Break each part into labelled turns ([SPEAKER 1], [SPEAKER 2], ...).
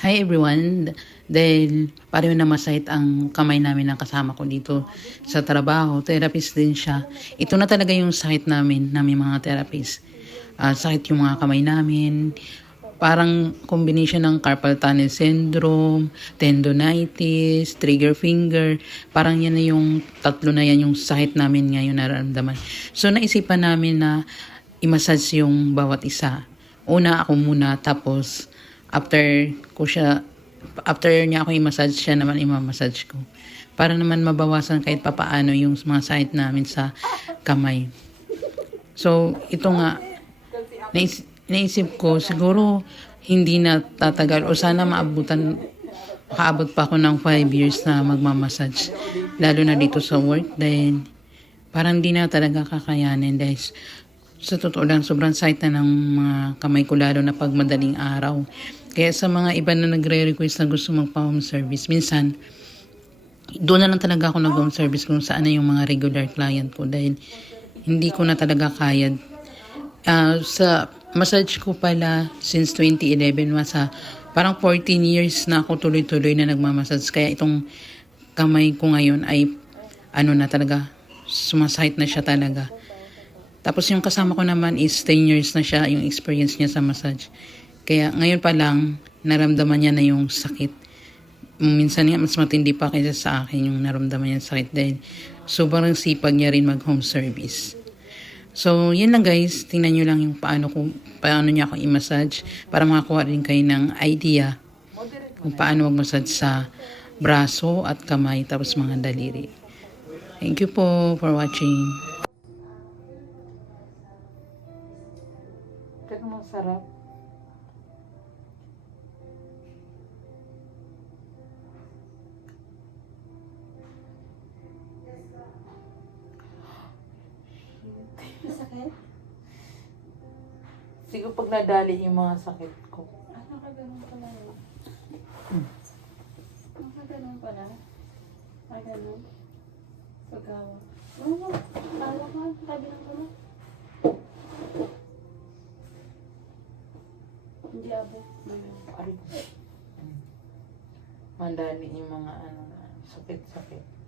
[SPEAKER 1] Hi everyone! Dahil pareho na masahit ang kamay namin ng kasama ko dito sa trabaho, therapist din siya. Ito na talaga yung sakit namin, namin mga therapist. Ah, sakit yung mga kamay namin. Parang combination ng carpal tunnel syndrome, tendonitis, trigger finger. Parang yan na yung tatlo na yan yung sakit namin ngayon nararamdaman. So naisipan namin na i-massage yung bawat isa. Una ako muna, tapos after ko siya, after niya ako i-massage, siya naman i-massage ko. Para naman mabawasan kahit papaano yung mga sakit namin sa kamay. So, ito nga, naisip, naisip ko, siguro hindi na tatagal o sana maabutan, makaabot pa ako ng 5 years na magmamassage. Lalo na dito sa work dahil parang di na talaga kakayanin dahil sa totoo lang, sobrang sakit na ng mga kamay ko lalo na pag madaling araw. Kaya sa mga iba na nagre-request na gusto magpa-home service, minsan, doon na lang talaga ako nag-home service kung saan na yung mga regular client ko dahil hindi ko na talaga kaya. Ah, sa massage ko pala since 2011, masa parang 14 years na ako tuloy-tuloy na nagmamassage. Kaya itong kamay ko ngayon ay ano na talaga, sumasakit na siya talaga. Tapos yung kasama ko naman is 10 years na siya yung experience niya sa massage. Kaya ngayon pa lang, naramdaman niya na yung sakit. Minsan nga mas matindi pa kaysa sa akin yung naramdaman niya sakit dahil sobrang sipag niya rin mag-home service. So, yun lang guys. Tingnan nyo lang yung paano, ko, paano niya ako i-massage para makakuha rin kayo ng idea kung paano mag-massage sa braso at kamay tapos mga daliri. Thank you po for watching. Tignan mo, sarap.
[SPEAKER 2] Masakit?
[SPEAKER 1] Siguro pag nadali yung mga sakit ko.
[SPEAKER 2] Ah, nakaganon pala yun. Nakaganon pala? Nakaganon? Pagkawa. Oo, tawa ka. Nakaganon pala. Hindi
[SPEAKER 1] ko. Mandali yung mga ano, sakit-sakit.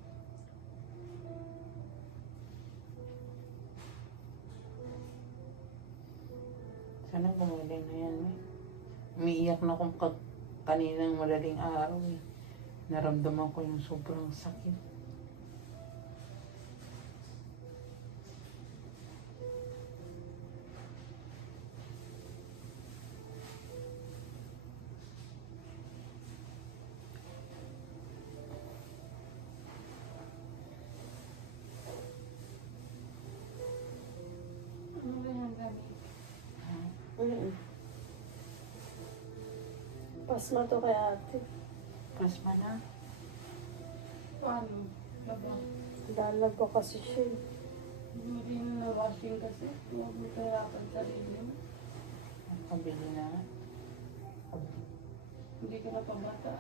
[SPEAKER 1] Sana gumaling na yan eh. Umiiyak na akong kaninang madaling araw eh. Naramdaman ko yung sobrang sakit. Hmm.
[SPEAKER 2] Pasma to kay ate.
[SPEAKER 1] Pasma na.
[SPEAKER 2] Paano? Laba.
[SPEAKER 3] Dalag ko kasi siya.
[SPEAKER 2] Hindi rin na-washing kasi. Huwag mo kahirapan sarili mo.
[SPEAKER 1] Pabili na.
[SPEAKER 2] Hindi ka na pabata.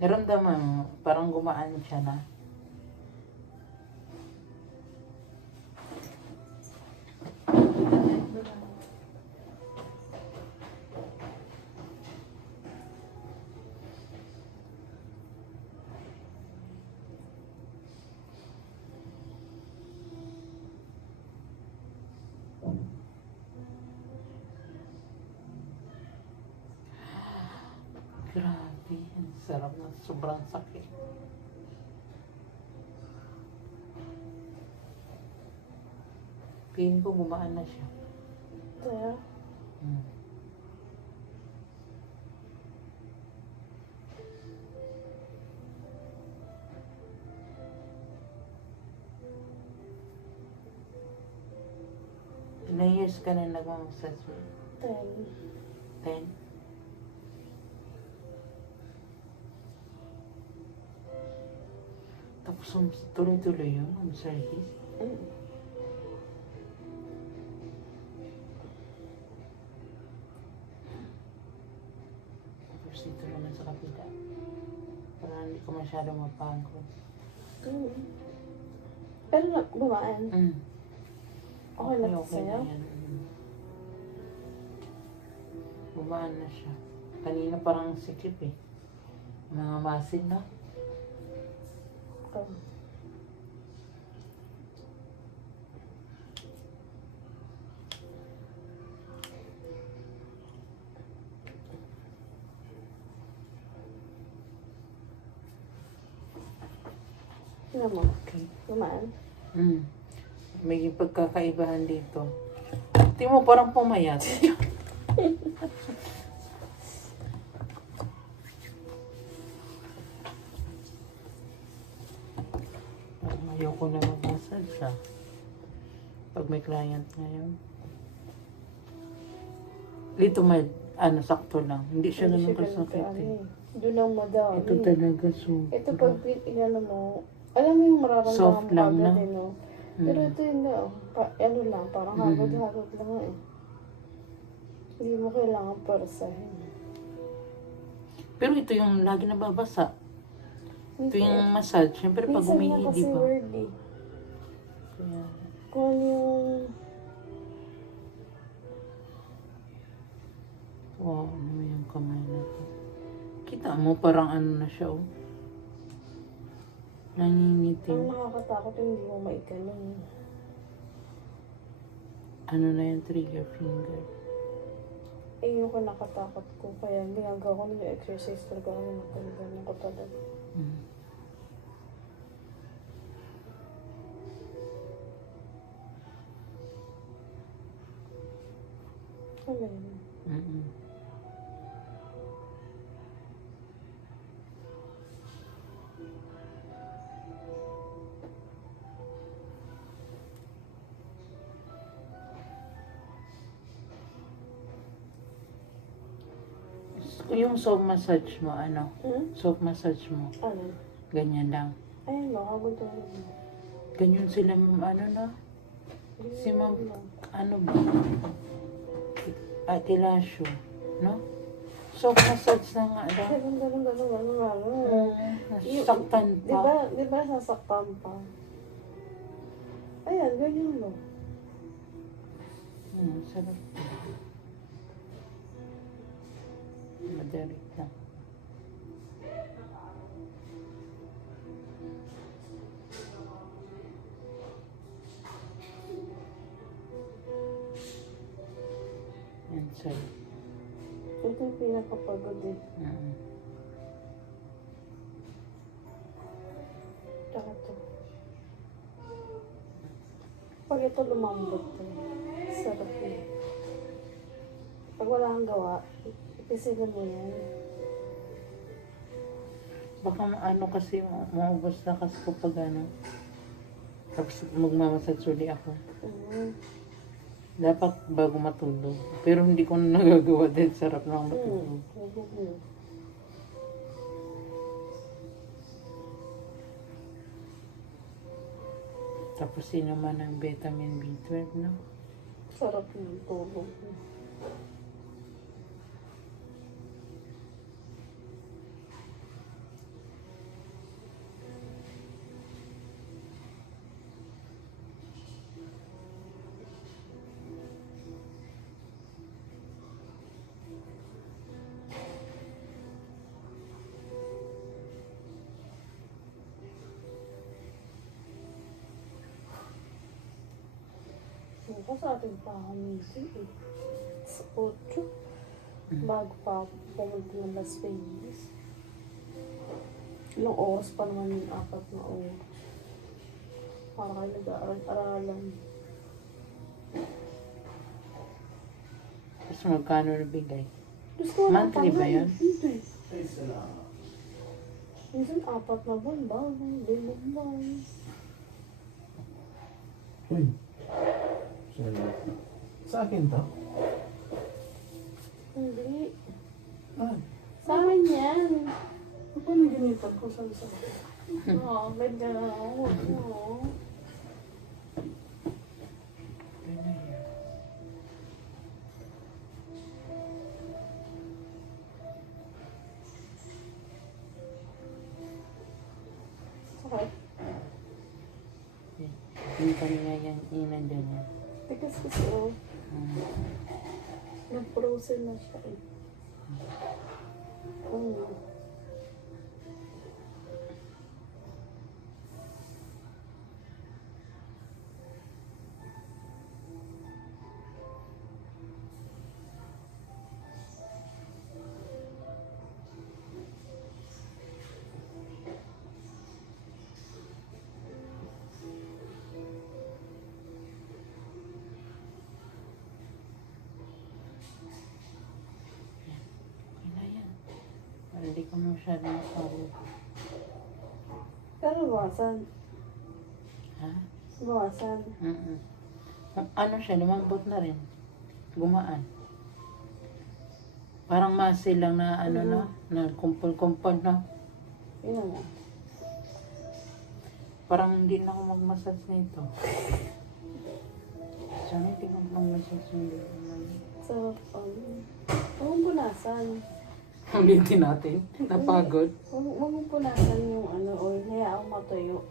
[SPEAKER 1] Naramdaman mo, parang gumaan siya na. Grabe, ang sarap na sobrang sakit. Feeling ko gumaan na siya.
[SPEAKER 3] Kaya,
[SPEAKER 1] Hmm. Ilang years ka na nagmamassage?
[SPEAKER 3] ten.
[SPEAKER 1] Ten? sum- tuloy-tuloy yun ang service? Mm-hmm.
[SPEAKER 3] Mm.
[SPEAKER 1] Tapos dito naman sa kapila. Para hindi ka masyado mapagod.
[SPEAKER 3] Mm. Pero na, bumaan.
[SPEAKER 1] Mm.
[SPEAKER 3] Okay na okay, sa'yo?
[SPEAKER 1] na Bumaan mm. na siya. Kanina parang sikip eh. Mga masin na. No?
[SPEAKER 3] Oh. Tingnan mo.
[SPEAKER 1] Okay.
[SPEAKER 3] Bumaan.
[SPEAKER 1] Mm. May pagkakaibahan dito. Tingnan mo parang pumayat. Parang ayoko na mag-massage ah. Pag may client ngayon. Dito may, ano, sakto lang. Hindi siya naman kasakit
[SPEAKER 3] ka,
[SPEAKER 1] eh.
[SPEAKER 3] ano eh. Doon lang madami.
[SPEAKER 1] Ito talaga super.
[SPEAKER 3] Ito pag inano mo, alam mo yung mararamdaman
[SPEAKER 1] Soft
[SPEAKER 3] mo
[SPEAKER 1] lang,
[SPEAKER 3] agad
[SPEAKER 1] no?
[SPEAKER 3] eh, no?
[SPEAKER 1] Mm.
[SPEAKER 3] Pero ito yung pa, ano lang, parang
[SPEAKER 1] Mm.
[SPEAKER 3] hagod-hagod lang eh. Hindi mo kailangan persahin.
[SPEAKER 1] Pero ito yung lagi nababasa. Ito yung massage. Siyempre pag
[SPEAKER 3] minsan nga
[SPEAKER 1] umihi,
[SPEAKER 3] kasi
[SPEAKER 1] di ba?
[SPEAKER 3] word eh.
[SPEAKER 1] Kaya,
[SPEAKER 3] Kung ano yung,
[SPEAKER 1] wow, ano yung kamay na to. Kita mo, parang ano na siya, oh.
[SPEAKER 3] ang
[SPEAKER 1] Nangingitim.
[SPEAKER 3] nakakatakot yung hindi mo maikanon.
[SPEAKER 1] Ano na yung trigger finger.
[SPEAKER 3] Eh yung kinakatakot ko, kaya ginagawa ko yung exercise talaga ako natalaga ko talaga.
[SPEAKER 1] Mm.
[SPEAKER 3] Yun?
[SPEAKER 1] Mm-mm. Yung soft massage mo, ano?
[SPEAKER 3] Hmm?
[SPEAKER 1] Soft massage mo,
[SPEAKER 3] Ano?
[SPEAKER 1] ganyan lang.
[SPEAKER 3] Mo, hagod lang.
[SPEAKER 1] Ganyan sila, ano na? Si ma'am, ano ba? Ate Lasho, no? Soft massage na nga daw.
[SPEAKER 3] Ganun, ganun, ganun, ganun, ganun.
[SPEAKER 1] Mm, nasaktan
[SPEAKER 3] Di
[SPEAKER 1] pa.
[SPEAKER 3] ba, di ba sasaktan pa? Ayan, ganyan mo.
[SPEAKER 1] Hmm, sarap. Madali lang. Sarap.
[SPEAKER 3] Ito yung pinakapagod eh.
[SPEAKER 1] Mm.
[SPEAKER 3] Tsaka to. Pag ito lumambot to, sarap eh. Pag wala kang gawa, ipisilin mo yan.
[SPEAKER 1] Baka ano kasi, ma- maubos na kasi kapag ano. Tapos magmamasage uli ako.
[SPEAKER 3] Mm.
[SPEAKER 1] Dapat bago matulog. Pero hindi ko na nagagawa dahil sarap lang
[SPEAKER 3] Mm.
[SPEAKER 1] matulog.
[SPEAKER 3] Mo.
[SPEAKER 1] Tapos inuman ng vitamin B12, no?
[SPEAKER 3] Sarap ng tulog. Bukas sa ating pa ako meeting eh. Sa 8.
[SPEAKER 1] Mm.
[SPEAKER 3] Bago pa ako pumunta ng Las Vegas. Ilang oras pa naman yung apat na oras. Para kayo nag-aaral-aralan.
[SPEAKER 1] Tapos magkano nabigay?
[SPEAKER 3] Wala
[SPEAKER 1] Monthly ba
[SPEAKER 3] eh. Hindi. Minsan apat na buwan ba? Limang buwan.
[SPEAKER 4] Wala. Sa akin to?
[SPEAKER 3] Hindi.
[SPEAKER 4] Ah.
[SPEAKER 3] Sa akin yan.
[SPEAKER 2] Paano ginitan ko sa isa?
[SPEAKER 3] Oo, may dalawa. Oo.
[SPEAKER 1] Okay. Hindi pa nila yan, yan nandun yan.
[SPEAKER 3] Tigas kasi oh. Nag-frozen na siya eh. Mm.
[SPEAKER 1] Para di ka masyado napagod.
[SPEAKER 3] Pero bawasan.
[SPEAKER 1] Ha?
[SPEAKER 3] Bawasan.
[SPEAKER 1] Mm Ano siya, lumambot na rin. Gumaan. Parang masil lang na ano na, na kumpul-kumpul na.
[SPEAKER 3] Yun na.
[SPEAKER 1] Parang hindi na ako mag-massage nito. Sana hindi ko mag-massage nito.
[SPEAKER 3] So, um, huwag mong punasan.
[SPEAKER 1] Ulitin natin. Napagod.
[SPEAKER 3] Huwag mong punasan yung ano, oil. Hayaan matuyo.